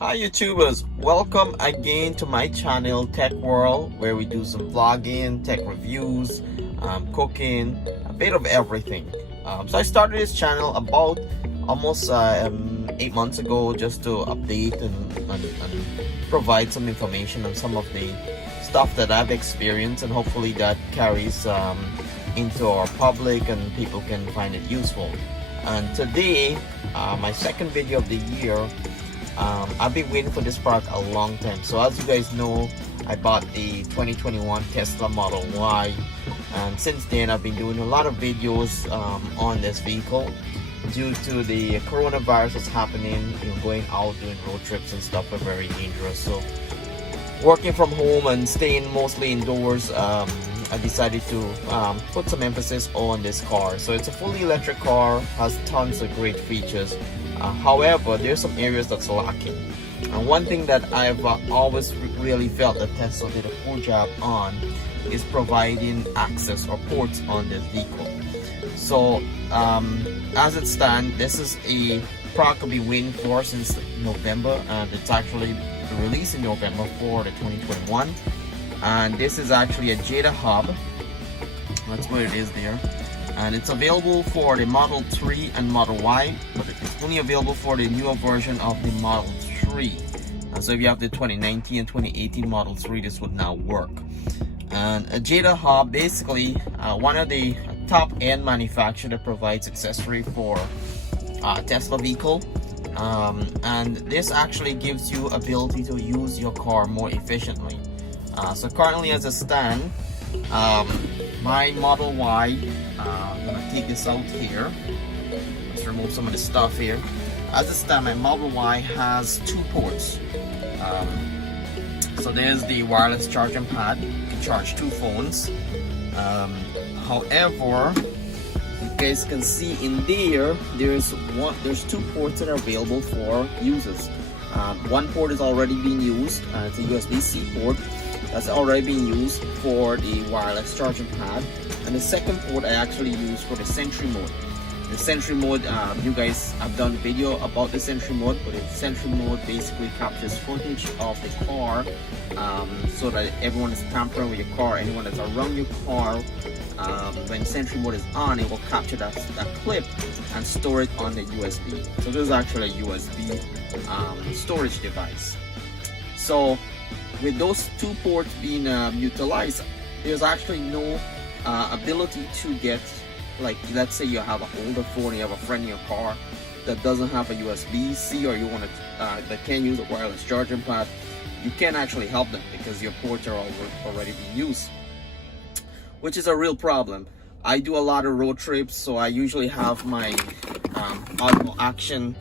Hi YouTubers, welcome again to my channel Tech World, where we do some vlogging, tech reviews, cooking, a bit of everything. So I started this channel about almost 8 months ago, just to update and provide some information on some of the stuff that I've experienced, and hopefully that carries into our public and people can find it useful. And today, my second video of the year. I've been waiting for this product a long time. So as you guys know, I bought the 2021 Tesla Model Y, and since then I've been doing a lot of videos on this vehicle. Due to the coronavirus that's happening, going out doing road trips and stuff are very dangerous. So working from home and staying mostly indoors, I decided to put some emphasis on this car. So it's a fully electric car, has tons of great features. However, there's some areas that's lacking. And one thing that I've always really felt that Tesla did a poor job on is providing access or ports on this vehicle. So as it stands, this is a product I've been waiting for since November, and it's actually released in November for the 2021. And this is actually a Jeda hub. That's what it is there. And it's available for the Model 3 and Model Y, but it's only available for the newer version of the Model 3. And so if you have the 2019 and 2018 Model 3, this would now work. And a Jeda hub, basically one of the top-end manufacturer that provides accessory for Tesla vehicle. And this actually gives you ability to use your car more efficiently. So currently, as a stand, my Model Y, I'm gonna take this out here. Let's remove some of the stuff here. As it stands, my Model Y has two ports. So there's the wireless charging pad. You can charge two phones. However, you guys can see in there, there's two ports that are available for users. One port is already being used. It's a USB-C port. That's already being used for the wireless charging pad, and the second port I actually use for the Sentry mode. The Sentry mode, you guys have done a video about the Sentry mode, but the Sentry mode basically captures footage of the car, so that everyone is tampering with your car, anyone that's around your car, when Sentry mode is on, it will capture that clip and store it on the USB. So this is actually a USB storage device. So with those two ports being utilized, there's actually no ability to get, like, let's say you have an older phone, you have a friend in your car that doesn't have a USB-C, or you want to that can't use a wireless charging pad. You can't actually help them because your ports are already being used, which is a real problem. I do a lot of road trips, so I usually have my audio action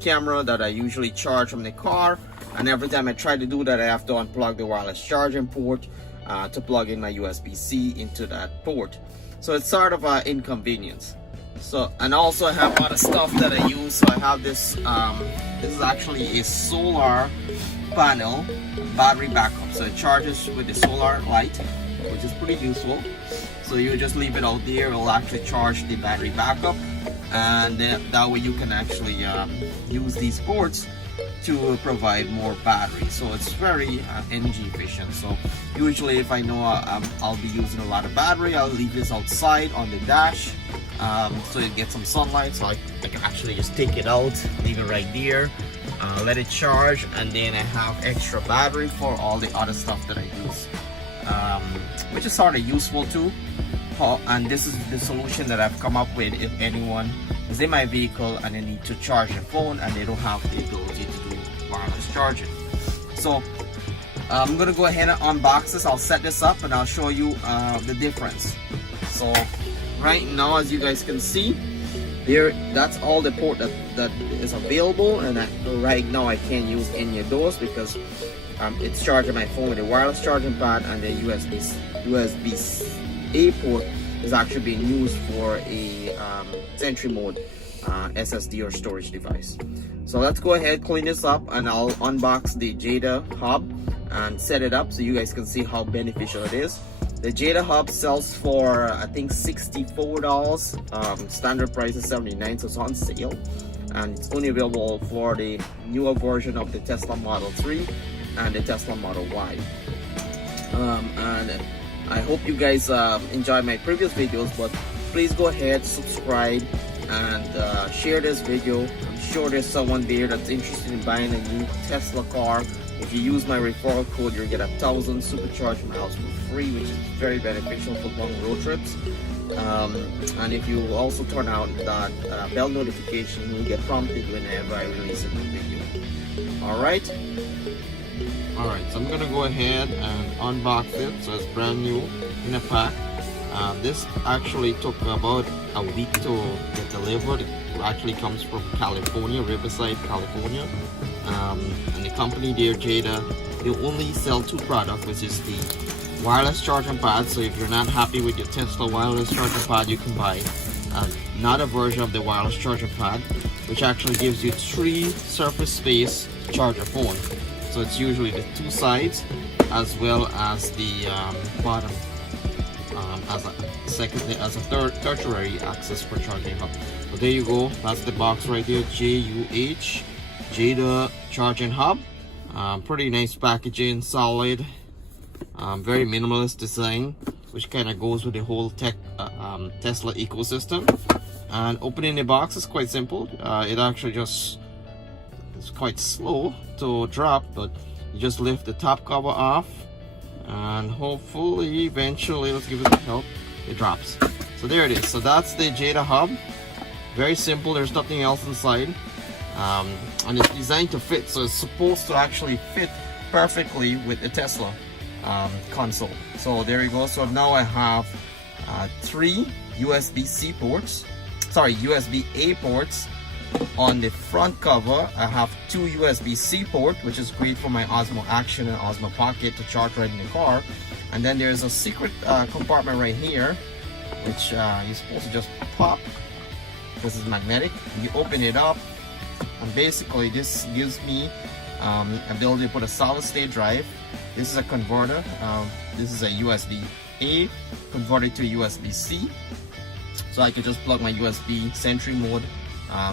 camera that I usually charge from the car, and every time I try to do that, I have to unplug the wireless charging port to plug in my USB-C into that port. So it's sort of an inconvenience. So, and also I have other stuff that I use. So I have this this is actually a solar panel battery backup. So it charges with the solar light, which is pretty useful. So you just leave it out there, it'll actually charge the battery backup, and then that way you can actually use these ports to provide more battery. So it's very energy efficient. So usually if I know I'll be using a lot of battery, I'll leave this outside on the dash, so it gets some sunlight, so I can actually just take it out, leave it right there, let it charge, and then I have extra battery for all the other stuff that I use, which is sort of useful too. And this is the solution that I've come up with if anyone is in my vehicle and they need to charge their phone and they don't have the ability to do wireless charging. So I'm gonna go ahead and unbox this. I'll set this up and I'll show you the difference. So right now, as you guys can see there, that's all the port that is available, and right now I can't use any of those because it's charging my phone with a wireless charging pad, and the USB-A port is actually being used for a Sentry mode SSD or storage device. So let's go ahead, clean this up, and I'll unbox the Jeda hub and set it up so you guys can see how beneficial it is. The Jeda hub sells for I think $64. Standard price is $79, so it's on sale. and it's only available for the newer version of the Tesla Model 3 and the Tesla Model Y. And I hope you guys enjoyed my previous videos, but please go ahead, subscribe, and share this video. I'm sure there's someone there that's interested in buying a new Tesla car. If you use my referral code, you'll get 1,000 supercharged miles for free, which is very beneficial for long road trips. And if you also turn out that bell notification, you'll get prompted whenever I release a new video. Alright, so I'm gonna go ahead and unbox it. So it's brand new in a pack. This actually took about a week to get delivered. It actually comes from California, Riverside, California. And the company there, Jeda, they only sell two products, which is the wireless charging pad. So if you're not happy with your Tesla wireless charging pad, you can buy another version of the wireless charging pad, which actually gives you 3 surface space to charge your phone. So it's usually the 2 sides as well as the bottom as a tertiary access for charging hub. So there you go, that's the box right there, JUH, Jeda charging hub. Pretty nice packaging, solid, very minimalist design, which kind of goes with the whole Tesla ecosystem. And opening the box is quite simple. It actually just it's quite slow to drop, but you just lift the top cover off, and hopefully eventually, let's give it a help, it drops. So there it is. So that's the Jeda hub. Very simple, there's nothing else inside. And it's designed to fit, so it's supposed to actually fit perfectly with the Tesla console. So there you go. So now I have 3 USB-C ports, USB-A ports. On the front cover, I have 2 USB-C ports, which is great for my Osmo Action and Osmo Pocket to charge right in the car. And then there's a secret compartment right here, which you're supposed to just pop because it's magnetic. You open it up, and basically this gives me ability to put a solid state drive. This is a converter. This is a USB-A converted to USB-C, so I could just plug my USB Sentry mode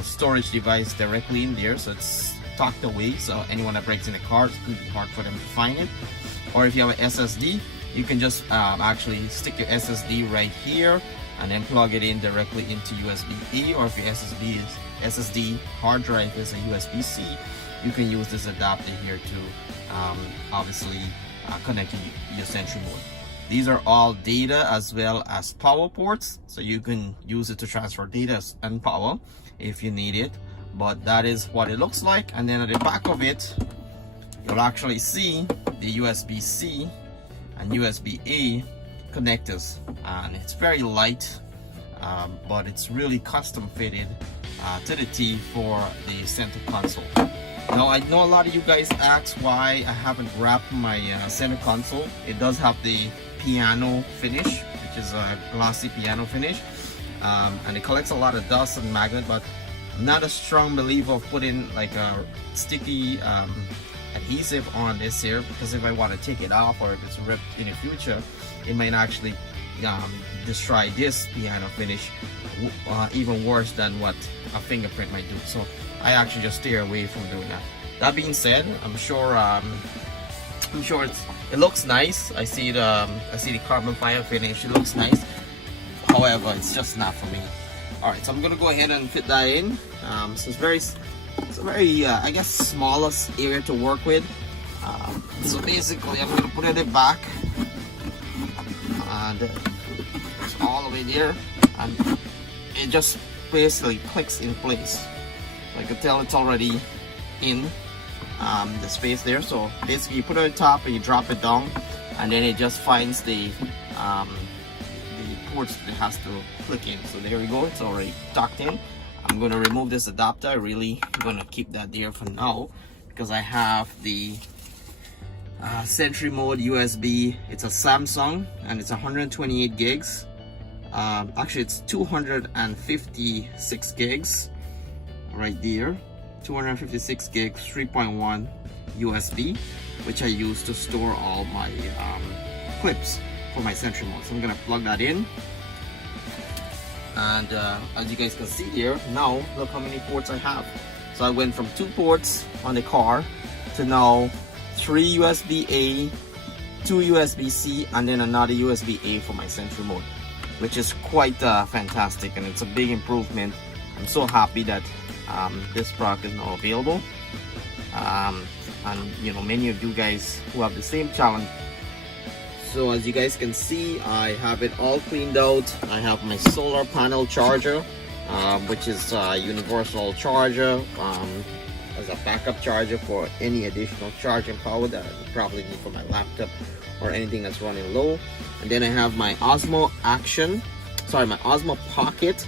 storage device directly in there, so it's tucked away, so anyone that breaks in the car, it's going to be hard for them to find it. Or if you have an SSD, you can just actually stick your SSD right here and then plug it in directly into USB-A. Or if your SSD hard drive is a USB-C, you can use this adapter here to obviously connect your Sentry mode. These are all data as well as power ports, so you can use it to transfer data and power if you need it. But that is what it looks like. And then at the back of it, you'll actually see the USB-C and USB-A connectors, and it's very light, but it's really custom fitted to the T for the center console. Now I know a lot of you guys ask why I haven't wrapped my center console. It does have the piano finish, which is a glossy piano finish, and it collects a lot of dust and magnet, but I'm not a strong believer of putting like a sticky adhesive on this here, because if I want to take it off or if it's ripped in the future, it might actually destroy this piano finish even worse than what a fingerprint might do. So I actually just steer away from doing that. That being said, I'm sure it looks nice. I see the carbon fiber finish. It looks nice. However, it's just not for me. All right, so I'm gonna go ahead and fit that in. So it's a very I guess smallest area to work with. So basically, I'm gonna put it in the back, and it's all the way there, and it just basically clicks in place. So I can tell it's already in the space there. So basically, you put it on top and you drop it down, and then it just finds the ports that it has to click in. So there we go, it's already tucked in. I'm going to remove this adapter. I really going to keep that there for now because I have the Sentry mode USB. It's a Samsung and it's 128 gigs. Actually it's 256 gigs right there. 256 gigs, 3.1 USB, which I use to store all my clips for my Sentry mode. So I'm gonna plug that in. And as you guys can see here, now look how many ports I have. So I went from 2 ports on the car to now 3 USB-A, 2 USB-C, and then another USB-A for my central mode, which is quite fantastic, and it's a big improvement. I'm so happy that this product is now available. And you know, many of you guys who have the same challenge. So as you guys can see, I have it all cleaned out. I have my solar panel charger, which is a universal charger, as a backup charger for any additional charging power that I would probably need for my laptop or anything that's running low. And then I have my Osmo Pocket,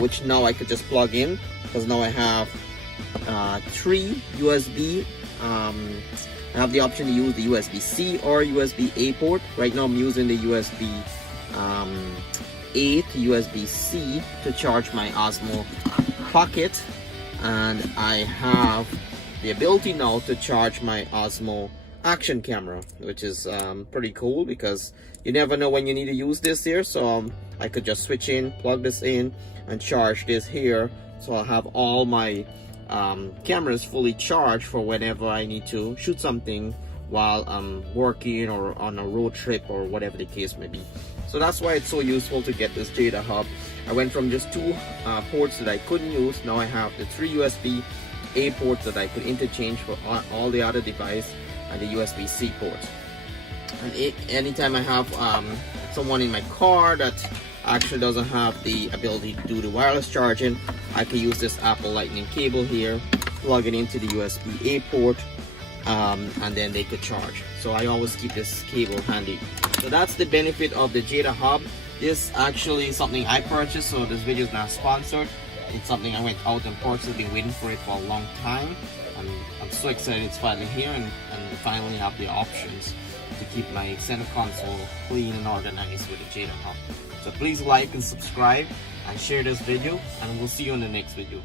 which now I could just plug in, because now I have 3 USB. I have the option to use the USB-C or USB-A port. Right now I'm using the USB-A to USB-C to charge my Osmo Pocket, and I have the ability now to charge my Osmo action camera, which is pretty cool, because you never know when you need to use this here. So I could just switch in, plug this in, and charge this here, so I'll have all my cameras fully charged for whenever I need to shoot something while I'm working or on a road trip or whatever the case may be. So that's why it's so useful to get this Jeda hub. I went from just 2 ports that I couldn't use. Now I have the 3 USB-A ports that I could interchange for all the other device, and the USB-C ports. And anytime I have someone in my car that actually doesn't have the ability to do the wireless charging, I can use this Apple Lightning cable here, plug it into the USB-A port, and then they could charge. So I always keep this cable handy. So that's the benefit of the Jeda hub. This actually is something I purchased, so this video is not sponsored. It's something I went out and purchased. I've been waiting for it for a long time, and I'm so excited it's finally here, and finally have the options to keep my center console clean and organized with the Jeda hub. So please like and subscribe and share this video, and we'll see you in the next video.